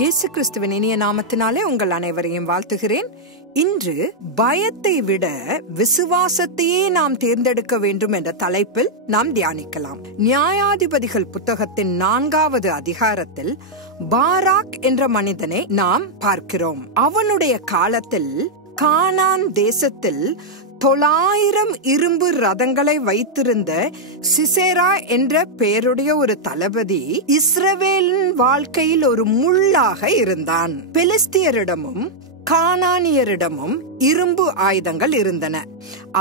இயேசு கிறிஸ்துவின் இனிய நாமத்தினாலே உங்கள் அனைவரையும் வாழ்த்துகிறேன். இன்று பயத்தை விட விசுவாசத்தையே நாம் தேர்ந்தெடுக்க வேண்டும் என்ற தலைப்பில் நாம் தியானிக்கலாம். நியாயாதிபதிகள் புத்தகத்தின் 4வது அதிகாரத்தில் பாராக் என்ற மனிதனை நாம் பார்க்கிறோம். அவனுடைய காலத்தில் கானான் தேசத்தில் 900 இரும்பு ரதங்களை வைத்திருந்த சிசேரா என்ற பெயருடைய ஒரு தளபதி இஸ்ரவேலின் வாழ்க்கையில் ஒரு முள்ளாக இருந்தான். பெலிஸ்தியரிடமும் கானானியரிடமும் இரும்பு ஆயுதங்கள் இருந்தன.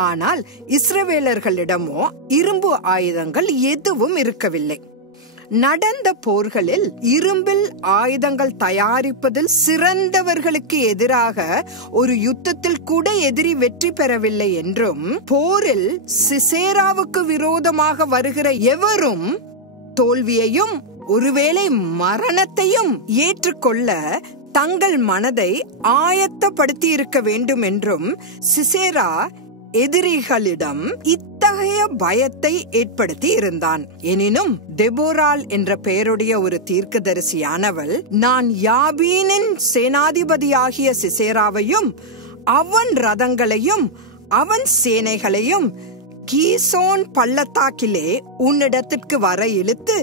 ஆனால் இஸ்ரவேலர்களிடமோ இரும்பு ஆயுதங்கள் எதுவும் இருக்கவில்லை. நடந்த போர்களில் இரும்பில் ஆயுதங்கள் தயாரிப்பதில் சிறந்தவர்களுக்கு எதிராக ஒரு யுத்தத்தில் கூட எதிரி வெற்றி பெறவில்லை என்றும், போரில் சிசேராவுக்கு விரோதமாக வருகிற எவரும் தோல்வியையும் ஒருவேளை மரணத்தையும் ஏற்றுக்கொள்ள தங்கள் மனதை ஆயத்தப்படுத்தி இருக்க வேண்டும் என்றும் சிசேரா எதிரிகளிடம் இத்தகைய பயத்தை ஏற்படுத்தி இருந்தான். எனினும் தெபோராள் என்ற பெயருடைய ஒரு தீர்க்கதரிசியானவள், நான் யாபீனின் சேனாதிபதியாகிய சிசேராவையும் அவன் ரதங்களையும் அவன் சேனைகளையும் கீசோன் பள்ளத்தாக்கிலே உன்னிடத்திற்கு வர இழுத்து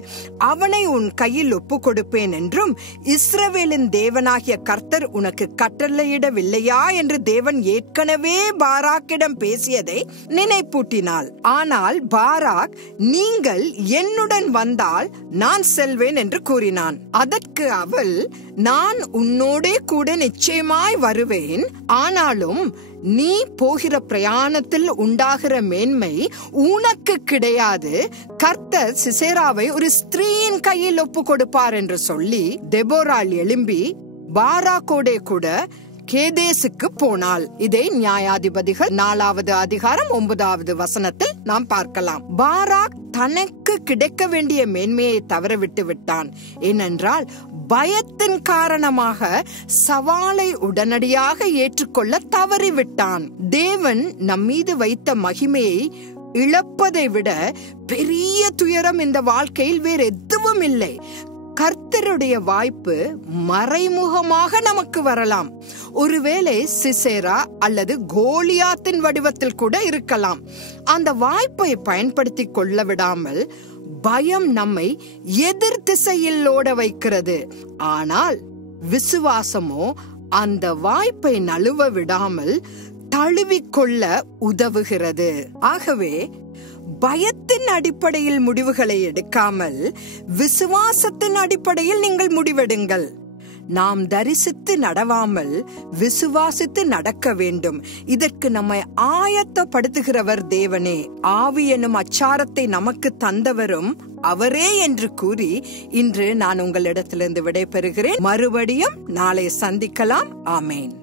அவனை உன் கையில் ஒப்பு கொடுப்பேன் என்றும், இஸ்ரவேலின் தேவனாகிய கர்த்தர் உனக்கு கட்டளையிடவில்லையா என்று தேவன் ஏற்கனவே பாராக்கிடம் பேசியதை நினைப்பூட்டினாள். ஆனால் பாராக், நீங்கள் என்னுடன் வந்தால் நான் செல்வேன் என்று கூறினான். அதற்கு அவள், நான் உன்னோடே கூட நிச்சயமாய் வருவேன், ஆனாலும் நீ போகிற பிரயாணத்தில் உண்டாகிற மேன்மை உனக்கு கிடையாது. கர்த்தர் சிசேராவை ஒரு ஸ்திரீயின் கையில் ஒப்பு கொடுப்பார் என்று சொல்லி தெபோராள் எழும்பி பாராக்கோடே கூட கேதேசுக்கு போனாள். இதை நியாயாதிபதிகள் 4வது அதிகாரம் 9வது வசனத்தில் நாம் பார்க்கலாம். பாராக் தனக்கு கிடைக்க வேண்டிய மேன்மையை தவறவிட்டு விட்டான். ஏனென்றால் பயத்தின் காரணமாக சவாலை உடனடியாக ஏற்றுக்கொள்ள தவறிவிட்டான். தேவன் நம் மீது வைத்த மகிமையை இழப்பதை விட பெரிய துயரம் இந்த வாழ்க்கையில் வேறு எதுவும் இல்லை. கர்த்தருடைய வாய்ப்பு மறைமுகமாக நமக்கு வரலாம். ஒருவேளை சிசேரா அல்லது கோலியாத்தின் வடிவத்தில் கூட இருக்கலாம். அந்த வாய்ப்பை பயன்படுத்தி கொள்ள விடாமல் பயம் நம்மை எதிர் திசையில் ஓட வைக்கிறது. ஆனால் விசுவாசமோ அந்த வாய்ப்பை நழுவ விடாமல் தழுவிக்கொள்ள உதவுகிறது. ஆகவே பயத்தின் அடிப்படையில் முடிவுகளை எடுக்காமல் விசுவாசத்தின் அடிப்படையில் நீங்கள் முடிவெடுங்கள். நாம் தரிசித்து நடவாமல் விசுவாசித்து நடக்க வேண்டும். இதற்கு நம்மை ஆயத்தப்படுத்துகிறவர் தேவனே. ஆவி எனும் அச்சாரத்தை நமக்கு தந்தவரும் அவரே என்று கூறி இன்று நான் உங்களிடத்திலிருந்து விடைபெறுகிறேன். மறுபடியும் நாளை சந்திக்கலாம். ஆமேன்.